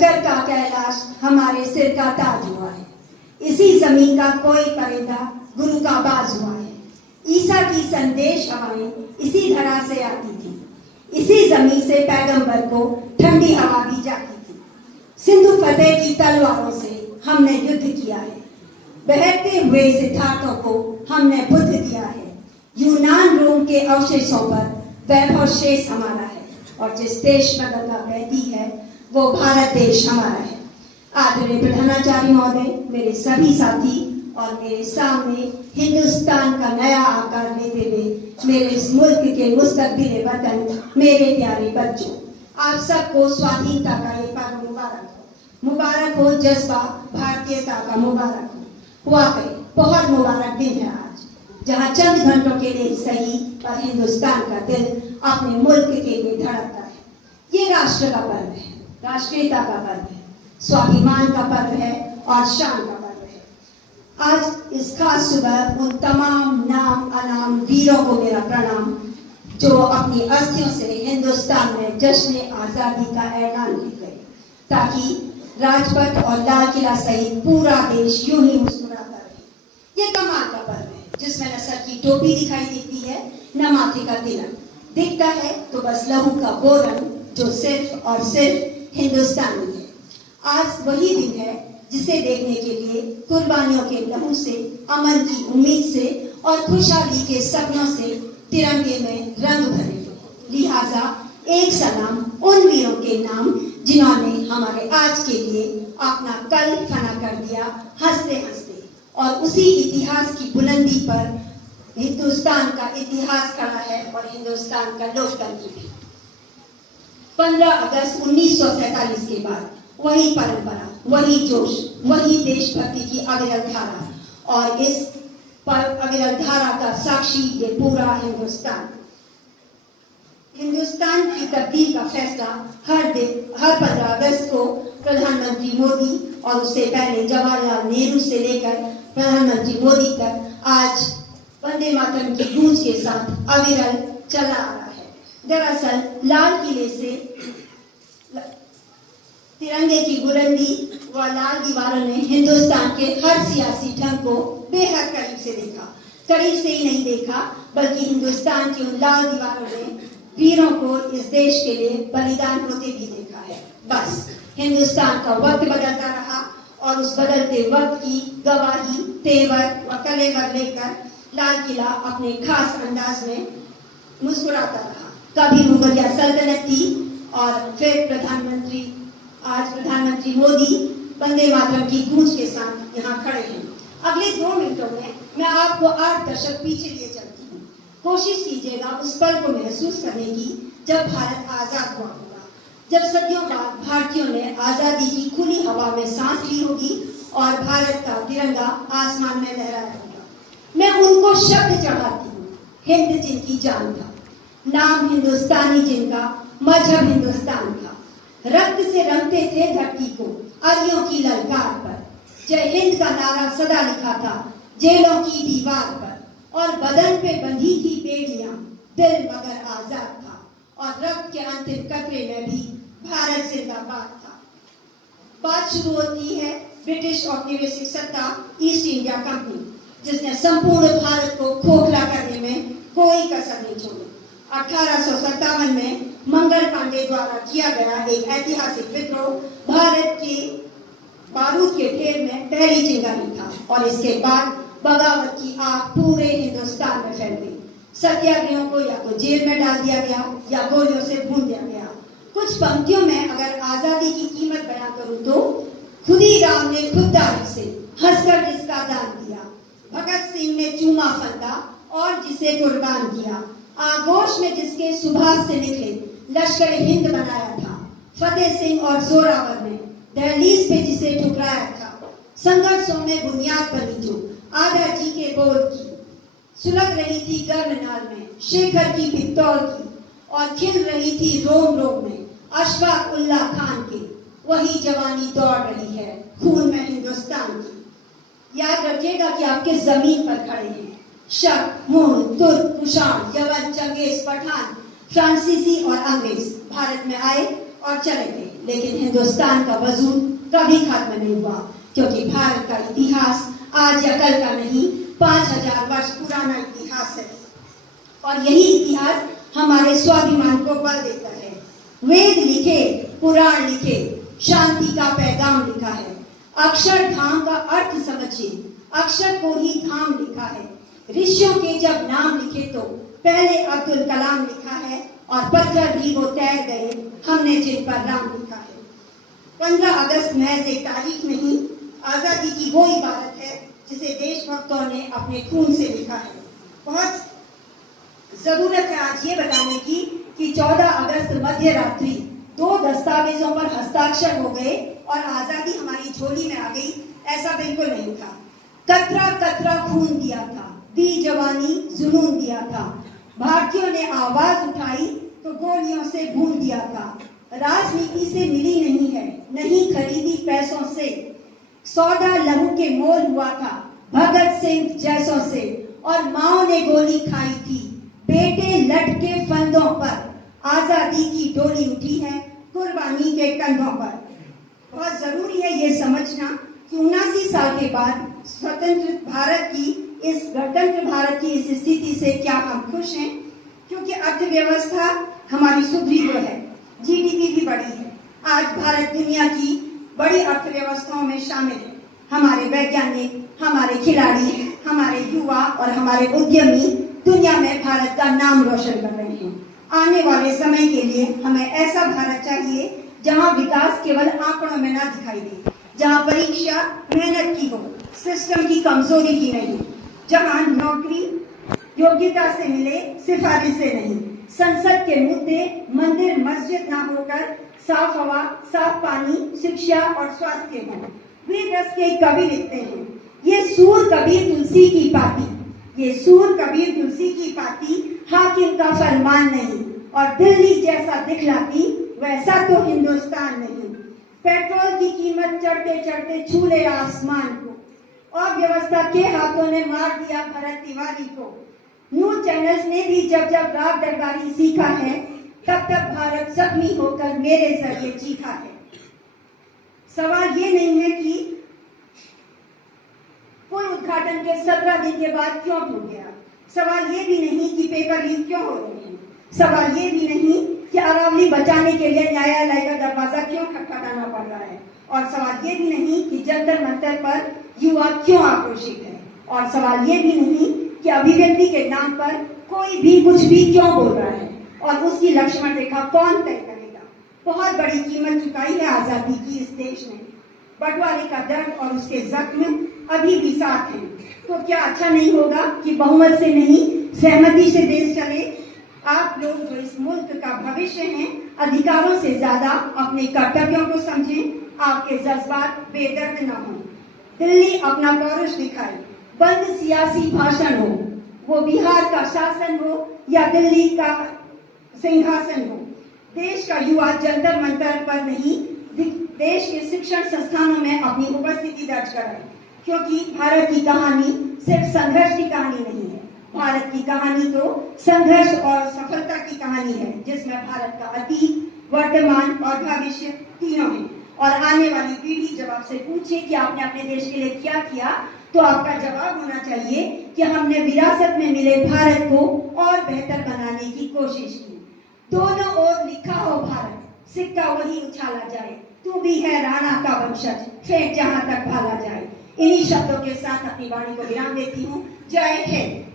शंकर का कैलाश हमारे सिर का ताज हुआ है। इसी जमीन का कोई परिंदा गुरु का बाज हुआ है। ईसा की संदेश हवाएं इसी धरा से आती थी। इसी जमीन से पैगंबर को ठंडी हवा भी जाती थी। सिंधु फतेह की तलवारों से हमने युद्ध किया है। बहते हुए सिद्धार्थों को हमने बुद्ध दिया है। यूनान रोम के अवशेषों पर वैभव शेष हमारा है और जिस देश में गंगा बहती है वो भारत देश हमारा है। आदरणीय प्रधानाचार्य महोदय, मेरे सभी साथी और मेरे सामने हिंदुस्तान का नया आकार लेते हुए मेरे इस मुल्क के मुस्तकबिल वतन, मेरे प्यारे बच्चों, आप सबको स्वाधीनता का ये पर्व मुबारक हो। मुबारक हो जज्बा भारतीयता का, मुबारक हो। वाकई बहुत मुबारक दिन है आज, जहाँ चंद घंटों के लिए सही पर हिंदुस्तान का दिल अपने मुल्क के लिए धड़कता है। ये राष्ट्र का पर्व है, राष्ट्रीयता का पर्व है, स्वाभिमान का पर्व है और शान का पर्व है। आज इस खास सुबह उन तमाम नाम अनाम वीरों को मेरा प्रणाम जो अपनी अस्थियों से हिंदुस्तान में जश्न आजादी का ऐलान ले गए, ताकि राजपथ और लाल किला सहित पूरा देश यूं ही मुस्कुराता रहे। ये कमाल का पर्व है जिसमें न सर की टोपी दिखाई देती है, न माथे का तिलक दिखता है, तो बस लहू का वो रंग जो सिर्फ और सिर्फ हिंदुस्तानी है। आज वही दिन है जिसे देखने के लिए कुर्बानियों के लहू से, अमन की उम्मीद से और खुशहाली के सपनों से तिरंगे में रंग भरे हुए। लिहाजा एक सलाम उन वीरों के नाम जिन्होंने हमारे आज के लिए अपना कल फना कर दिया हंसते हंसते, और उसी इतिहास की बुलंदी पर हिंदुस्तान का इतिहास खड़ा है और हिंदुस्तान का लोकतंत्र भी। 15 अगस्त 1947 के बाद वही परंपरा, वही जोश, वही देशभक्ति की अविरल धारा, और इस अविरल धारा का साक्षी ये पूरा हिंदुस्तान। हिंदुस्तान की तब्दील का फैसला हर 15 अगस्त को प्रधानमंत्री मोदी और उससे पहले जवाहरलाल नेहरू से लेकर प्रधानमंत्री मोदी तक आज वंदे मातरम की गूंज के साथ अविरल चला आ रहा है। दरअसल लाल किले से तिरंगे की बुलंदी व लाल दीवारों ने हिंदुस्तान के हर सियासी ढंग को बेहद करीब से देखा। करीब से ही नहीं देखा बल्कि हिंदुस्तान की उन लाल दीवारों ने वीरों को इस देश के लिए बलिदान होते भी देखा है। बस हिंदुस्तान का वक्त बदलता रहा और उस बदलते वक्त की गवाही, तेवर व कलेवर लेकर लाल किला अपने खास अंदाज में मुस्कुराता रहा। कभी मुगलिया सल्तनत थी और फिर आज प्रधानमंत्री मोदी वंदे मातरम की गूंज के साथ यहाँ खड़े हैं। अगले 2 मिनटों में मैं आपको 8 दशक पीछे लिए चलती हूँ। कोशिश कीजिएगा उस पल को महसूस करने की जब भारत आजाद हुआ होगा, जब सदियों बाद भारतीयों ने आजादी की खुली हवा में सांस ली होगी और भारत का तिरंगा आसमान में लहराया होगा। मैं उनको शब्द चढ़ाती हूँ, हिंद जिनकी जान था, नाम हिंदुस्तानी जिनका, मजहब हिंदुस्तान था, रक्त से रंगते थे धरती को अरियों की ललकार पर। जय हिंद का नारा सदा लिखा था जेलों की दीवार पर, और बदन पे बंधी थी बेड़ियां, दिल मगर आजाद था, और रक्त के अंतिम कतरे में भी भारत जिंदाबाद था। बात शुरू होती है ब्रिटिश औपनिवेशिक सत्ता ईस्ट इंडिया कंपनी, जिसने संपूर्ण भारत को खोखला करने में कोई कसर नहीं छोड़ी। 1857 में मंगल पांडे द्वारा किया गया एक ऐतिहासिक विद्रोह भारत के बारूद के ढेर में पहली चिंगारी था, और इसके बाद बगावत की आग पूरे हिंदुस्तान में फैल गई। सत्याग्रहियों को या तो जेल में डाल दिया गया या गोलियों से भून दिया गया। कुछ पंक्तियों में अगर आजादी की कीमत बयां करूं तो खुदी राम ने खुददारी से हंसकर जिसका दान दिया, भगत सिंह ने चूमा फंदा और जिसे कुर्बान किया, आगोश में जिसके सुभाष से निकले लश्कर हिंद बनाया था, फतेह सिंह और जोरावर ने दहलीज पे जिसे ठुकराया था, संघर्षों में बुनियाद बनी जो आधा जी के बोल की, सुलग रही थी गर्म नाल में शेखर की पित्तौल की, और खिल रही थी रोम रोम में अशफाक उल्लाह खान की, वही जवानी दौड़ रही है खून में हिंदुस्तान की। याद रखिएगा कि आपके जमीन पर खड़े हैं शक, मूल, तुर्क, कुषाण, यवन, चंगेज, पठान, फ्रांसीसी और अंग्रेज भारत में आए और चले गए। लेकिन हिंदुस्तान का वजूद कभी खत्म नहीं हुआ, क्योंकि भारत का इतिहास आज या कल का नहीं, 5000 वर्ष पुराना इतिहास है। और यही इतिहास हमारे स्वाभिमान को बल देता है। वेद लिखे, पुराण लिखे, शांति का पैगाम लिखा है। अक्षरधाम का अर्थ समझिए, अक्षर को ही धाम लिखा है। ऋषियों के जब नाम लिखे तो पहले अब्दुल कलाम लिखा है, और पत्थर भी वो तैर गए हमने जिन पर राम लिखा है। 15 अगस्त महज एक तारीख नहीं, आजादी की वो इबारत है जिसे देशभक्तों ने अपने खून से लिखा है। बहुत जरूरत है आज ये बताने की कि 14 अगस्त मध्य रात्रि 2 दस्तावेजों पर हस्ताक्षर हो गए और आजादी हमारी झोली में आ गई, ऐसा बिल्कुल नहीं था। कतरा कतरा खून दिया था, दी जवानी जुनून दिया था। भारतीयों ने आवाज उठाई तो गोलियों से भून दिया था। राजनीति से मिली नहीं है, नहीं खरीदी पैसों से। सौदा लहू के मोल हुआ था भगत सिंह जैसों से, और माओ ने गोली खाई थी बेटे लटके फंदों पर। आजादी की डोली उठी है कुर्बानी के कंधों पर। बहुत जरूरी है ये समझना कि 79 साल के बाद स्वतंत्र भारत की इस गणतंत्र भारत की इस स्थिति से क्या हम खुश हैं, क्योंकि अर्थव्यवस्था हमारी सुदृढ़ है, जीडीपी भी बढ़ी है। आज भारत दुनिया की बड़ी अर्थव्यवस्थाओं में शामिल है। हमारे वैज्ञानिक, हमारे खिलाड़ी, हमारे युवा और हमारे उद्यमी दुनिया में भारत का नाम रोशन कर रहे हैं। आने वाले समय के लिए हमें ऐसा भारत चाहिए जहां विकास केवल आंकड़ों में ना दिखाई दे, जहां परीक्षा मेहनत की हो, सिस्टम की कमजोरी की नहीं, जहां नौकरी योग्यता से मिले, सिफारिश से नहीं। संसद के मुद्दे मंदिर मस्जिद ना होकर साफ हवा, साफ पानी, शिक्षा और स्वास्थ्य हों। वीर रस के कवि लिखते हैं, ये सूर कबीर तुलसी की पाती, ये सूर कबीर तुलसी की पाती, हाकिम का फरमान नहीं, और दिल्ली जैसा दिखलाती वैसा तो हिंदुस्तान नहीं। पेट्रोल की कीमत चढ़ते चढ़ते छू ले आसमान को, और व्यवस्था के हाथों ने मार दिया भरत तिवारी को। न्यूज चैनल्स ने भी जब जब राग दरबारी सीखा है, तब तक भारत जख्मी होकर मेरे जरिए चीखा है। सवाल ये नहीं है कि पुल उद्घाटन के 17 दिन के बाद क्यों टूट गया। सवाल ये भी नहीं कि पेपर लीक क्यों हो रहे हैं। सवाल ये भी नहीं कि अरावली बचाने के लिए न्यायालय का दरवाजा क्यों खटखटाना पड़ रहा है। और सवाल ये भी नहीं कि जंतर मंतर पर युवा क्यों आक्रोशित है। और सवाल ये भी नहीं कि अभिव्यक्ति के नाम पर कोई भी कुछ भी क्यों बोल रहा है, और उसकी लक्ष्मण रेखा कौन तय करेगा। बहुत बड़ी कीमत चुकाई है आजादी की इस देश ने। बंटवारे का दर्द और उसके जख्म अभी भी साथ हैं। तो क्या अच्छा नहीं होगा कि बहुमत से नहीं, सहमति से देश चले। आप लोग जो इस मुल्क का भविष्य हैं, अधिकारों से ज्यादा अपने कर्तव्यों को समझें। आपके जज्बात बेदर्द न हो। दिल्ली अपना पौरुष दिखाए, बंद सियासी भाषण हो, वो बिहार का शासन हो या दिल्ली का सिंहासन हो। देश का युवा जंतर मंतर पर नहीं, देश के शिक्षण संस्थानों में अपनी उपस्थिति दर्ज कराए, क्योंकि भारत की कहानी सिर्फ संघर्ष की कहानी नहीं है। भारत की कहानी तो संघर्ष और सफलता की कहानी है, जिसमें भारत का अतीत, वर्तमान और भविष्य तीनों हैं। और आने वाली पीढ़ी जब आपसे पूछे कि आपने अपने देश के लिए क्या किया, तो आपका जवाब होना चाहिए कि हमने विरासत में मिले भारत को और बेहतर बनाने की कोशिश की। दोनों ओर लिखा हो भारत, सिक्का वही उछाला जाए, तू भी है राणा का वंशज, फेंक जहां तक भाला जाए। इन्हीं शब्दों के साथ अपनी वाणी को विराम देती हूँ। जय हिंद।